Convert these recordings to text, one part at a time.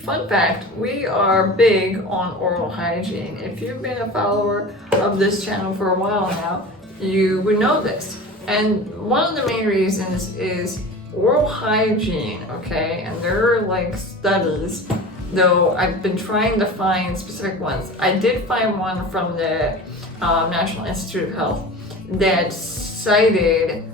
Fun fact, we are big on oral hygiene. If you've been a follower of this channel for a while now, you would know this. And one of the main reasons is oral hygiene, okay? And there are like studies, though I've been trying to find specific ones. I did find one from the National Institute of Health that cited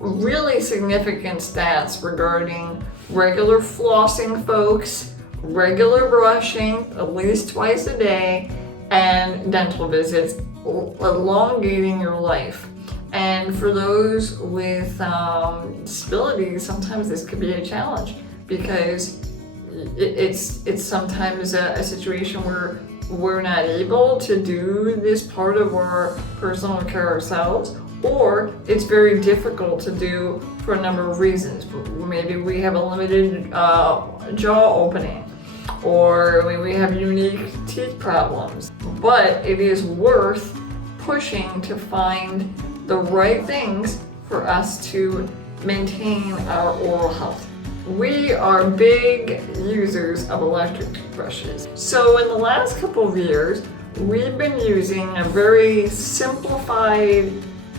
really significant stats regarding regular flossing, folks, regular brushing at least twice a day, and dental visits, elongating your life. And for those with disabilities, sometimes this could be a challenge because it's sometimes a situation where we're not able to do this part of our personal care ourselves, or it's very difficult to do for a number of reasons. Maybe we have a limited jaw opening, or we have unique teeth problems. But it is worth pushing to find the right things for us to maintain our oral health. We are big users of electric toothbrushes. So in the last couple of years, we've been using a very simplified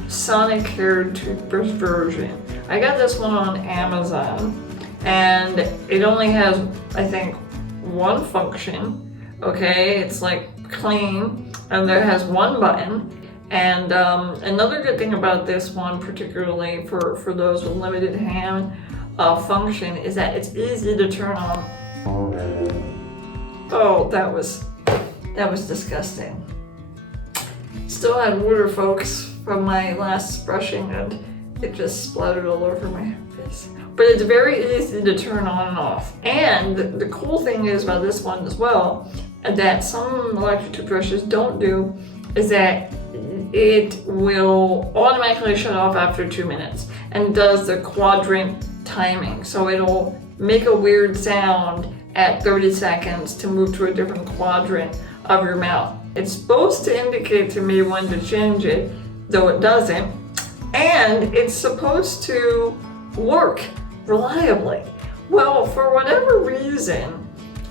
Sonicare toothbrush version. I got this one on Amazon, and it only has, I think, one function, okay? It's like clean, and there has one button. And another good thing about this one, particularly for those with limited hand function, is that it's easy to turn on. Oh, that was disgusting. Still had water, folks, from my last brushing, and it just splattered all over my face. But it's very easy to turn on and off. And the cool thing is about this one as well, that some electric toothbrushes don't do, is that it will automatically shut off after 2 minutes and does the quadrant timing. So it'll make a weird sound at 30 seconds to move to a different quadrant of your mouth. It's supposed to indicate to me when to change it, though it doesn't. And it's supposed to work reliably. Well, for whatever reason,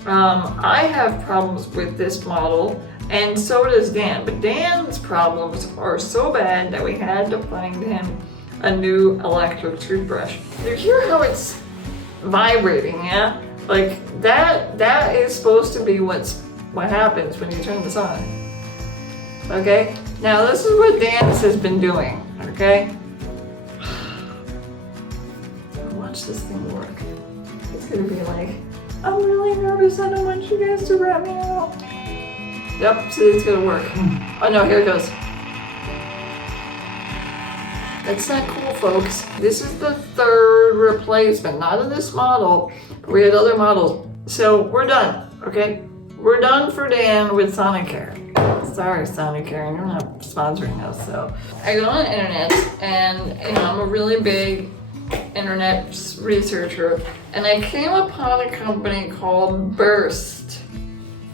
I have problems with this model, and so does Dan. But Dan's problems are so bad that we had to find him a new electric toothbrush. You hear how it's vibrating, yeah? Like that is supposed to be what happens when you turn this on. Okay? Now this is what Dan has been doing, okay? Watch this thing work. It's gonna be like, I'm really nervous, I don't want you guys to rat me out. Yep, see, it's gonna work. Oh no, here it goes. That's not cool, folks. This is the third replacement, not in this model. We had other models. So we're done, okay? We're done for Dan with Sonicare. Sorry, Sonicare, you're not sponsoring us, so. I go on the internet, and I'm a really big internet researcher, and I came upon a company called Burst.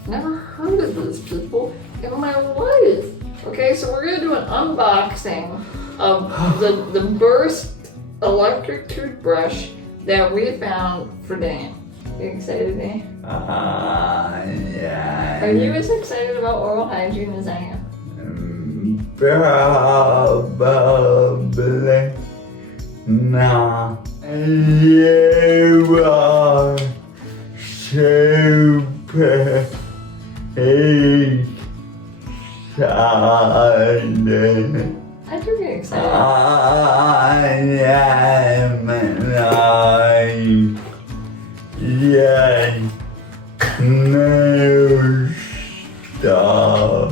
Never heard of these people in my life. Okay, so we're gonna do an unboxing of the Burst electric toothbrush that we found for Dan. You excited, Dan? Yeah. Are you as excited about oral hygiene as I am? Probably not. You are super excited. I do get excited. I am like, yeah, no stop.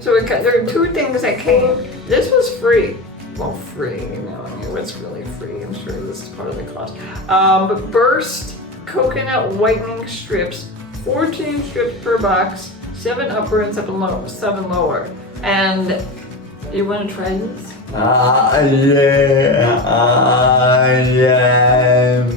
So there are two things that came. This was free. Well, free, I mean, what's really free? I'm sure this is part of the cost. But Burst coconut whitening strips, 14 strips per box, 7 upper and 7 lower. And you want to try this? Yeah, I am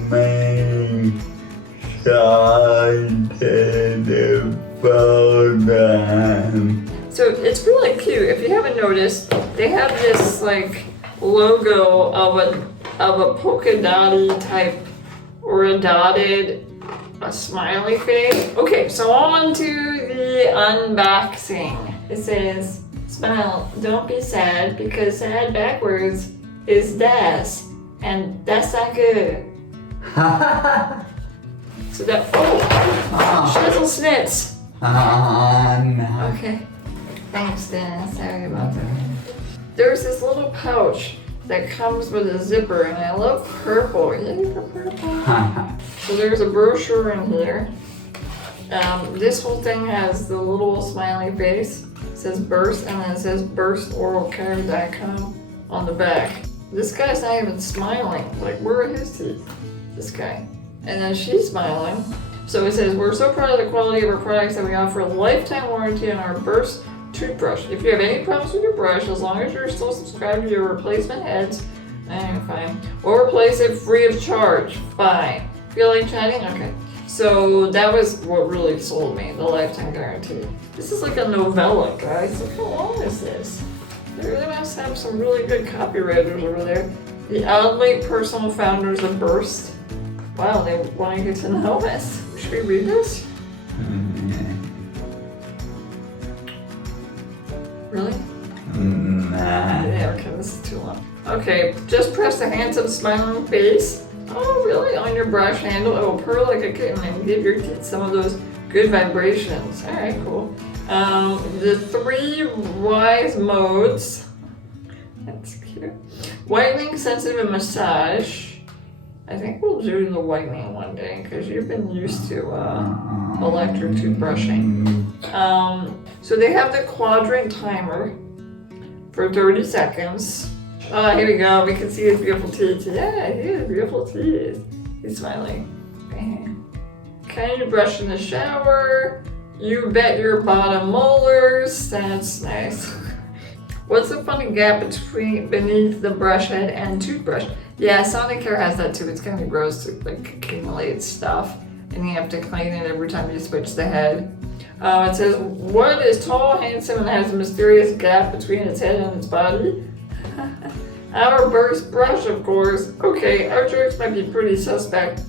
excited for them. So it's really cute. If you haven't noticed, they have this like logo of a polka dotty type or a dotted a smiley face. Okay, so on to the unboxing. It says, smile, don't be sad, because sad backwards is das, and that's not good. So that, shizzle snits. No. Okay, thanks Dan, sorry about that. There's this little pouch that comes with a zipper, and I love purple. Yay for purple. So there's a brochure in here. This whole thing has the little smiley face. It says Burst, and then it says burstoralcare.com on the back. This guy's not even smiling. Like, where are his teeth? This guy. And then she's smiling. So it says, we're so proud of the quality of our products that we offer a lifetime warranty on our Burst toothbrush. If you have any problems with your brush, as long as you're still subscribed to your replacement heads, fine. Or replace it free of charge, fine. Feel like chatting? Okay. So that was what really sold me, the lifetime guarantee. This is like a novella, guys. Look how long is this? They really must have some really good copywriters over there. The oddly personal founders of Burst. Wow, they want to get to know us. Should we read this? Really? Nah. Yeah, okay, this is too long. Okay, just press the handsome smiling face. Oh, really? On your brush handle, it will purr like a kitten and give your teeth some of those good vibrations. Alright, cool. The 3 wise modes. That's cute. Whitening, sensitive, and massage. I think we'll do the whitening one day because you've been used to electric toothbrushing. So they have the quadrant timer for 30 seconds. Here we go. We can see his beautiful teeth. Yeah, he has beautiful teeth. He's smiling. Can you brush in the shower? You bet your bottom molars. That's nice. What's the funny gap beneath the brush head and toothbrush? Yeah, Sonicare has that too. It's kind of gross to like accumulate stuff, and you have to clean it every time you switch the head. It says, what is tall, handsome, and has a mysterious gap between its head and its body? Our Burst brush, of course. Okay, our jokes might be pretty suspect,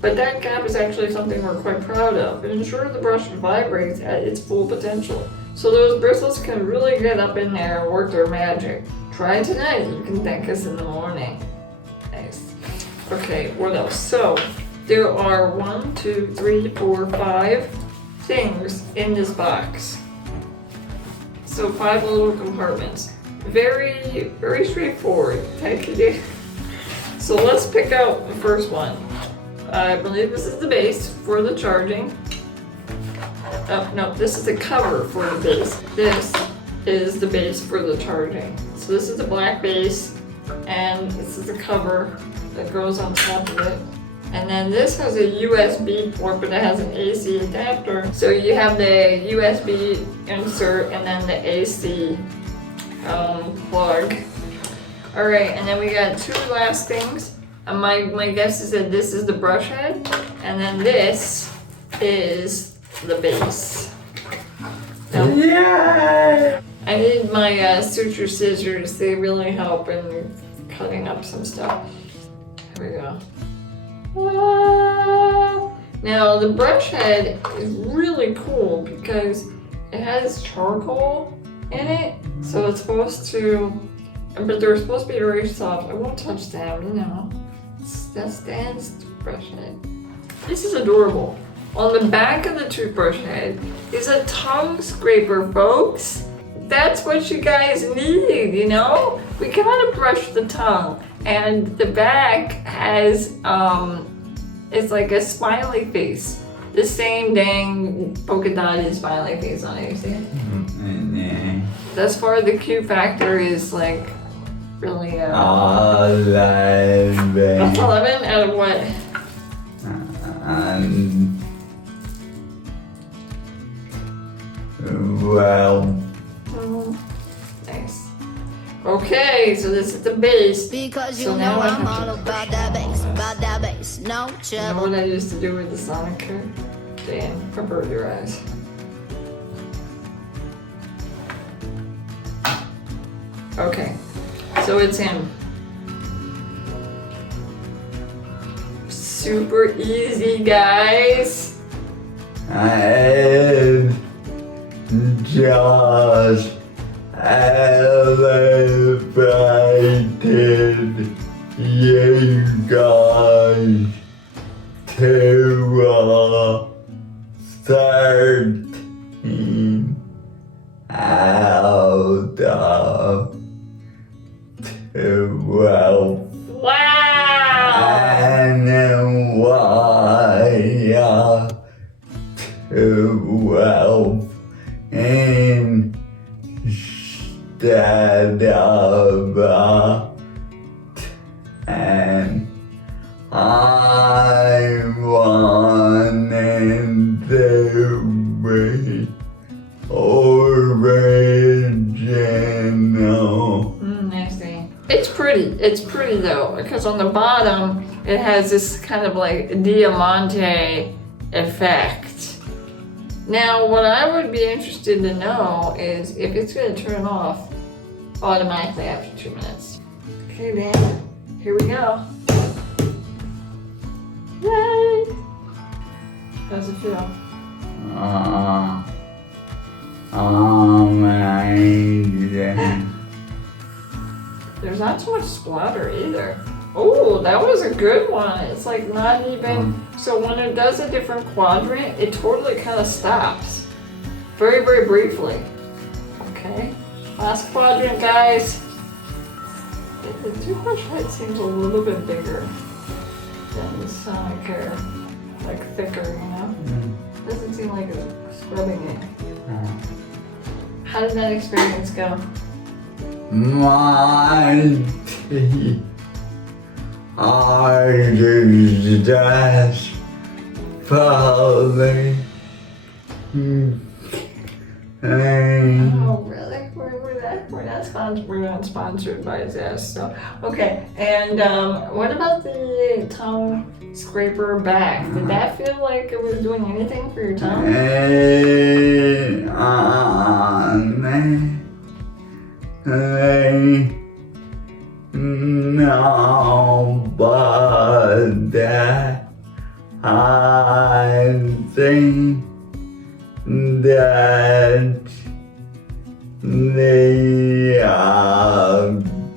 but that gap is actually something we're quite proud of. It ensures the brush vibrates at its full potential, so those bristles can really get up in there and work their magic. Try it tonight. You can thank us in the morning. Nice. Okay, what else? So, there are 1, 2, 3, 4, 5 things in this box. So 5 little compartments. Very, very straightforward. So let's pick out the first one. I believe this is the base for the charging. Oh, no, this is the cover for the base. This is the base for the charging. So this is the black base, and this is the cover that goes on top of it. And then this has a USB port, but it has an AC adapter. So you have the USB insert and then the AC plug. All right, and then we got 2 last things. My guess is that this is the brush head, and then this is the base. Now, Yeah. I need my suture scissors. They really help in cutting up some stuff. Here we go. Now the brush head is really cool because it has charcoal in it, so it's supposed to, but they're supposed to be very soft. I won't touch them, you know. That's Dan's brush head. This is adorable. On the back of the toothbrush head is a tongue scraper, folks. That's what you guys need, you know? We gotta brush the tongue. And the back has, it's like a smiley face. The same dang polka dotted smiley face on it, you see it? That's why the Q factor is like really, 11. That's 11 out of what? 12. Nice. Okay, so this is the base. Because you So know now I I'm have all to- about that bass, no You know trouble. what I used to do with the Sonicare? Dan, cover your eyes. Okay, so it's in. super easy, guys. And just elevated you guys to 13 out of 12. Wow! And then why 12 instead of 10. I wanted to be original. Nasty. It's pretty though, because on the bottom it has this kind of like diamante effect. Now, what I would be interested to know is if it's going to turn off automatically after 2 minutes. Okay, Dan, here we go. Yay! How's it feel? Amazing. There's not too much splatter either. Oh, that was a good one. It's like not even, so when it does a different quadrant, it totally kind of stops. Very, very briefly. Okay, last quadrant, guys. The toothbrush head seems a little bit bigger than the Sonicare, like thicker, you know? Doesn't seem like it's scrubbing it. How did that experience go? My teeth are just falling. Oh, really? We're not sponsored by Zest. So, okay. And what about the tongue scraper back? Did that feel like it was doing anything for your tongue? No, but I think that the object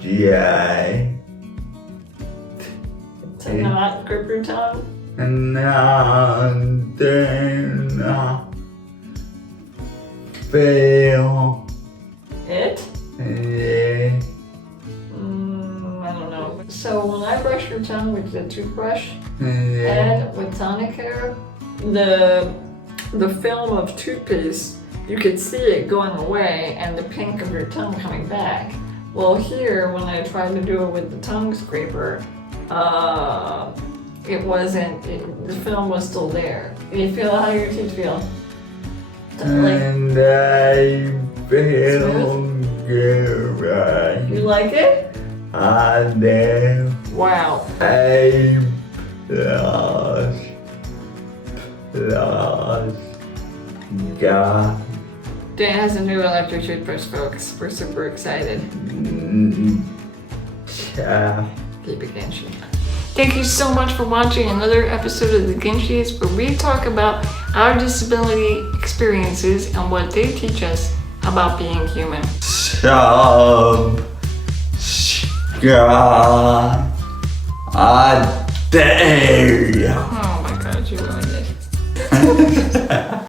To not grip your tongue? nothing feel It? it. I don't know. So when I brush your tongue with the toothbrush Yeah. and with Sonicare, the film of toothpaste, you could see it going away and the pink of your tongue coming back. Well, here, when I tried to do it with the tongue scraper, it wasn't, the film was still there. You feel how your teeth feel? Like, And I feel good. you like it? I do. Wow. A plus God. Dan has a new electric toothbrush, folks. We're super excited. Keep it Ginchiest. Thank you so much for watching another episode of the Ginchiest, where we talk about our disability experiences and what they teach us about being human. Subscribe. I dare you. Oh my god, you ruined it.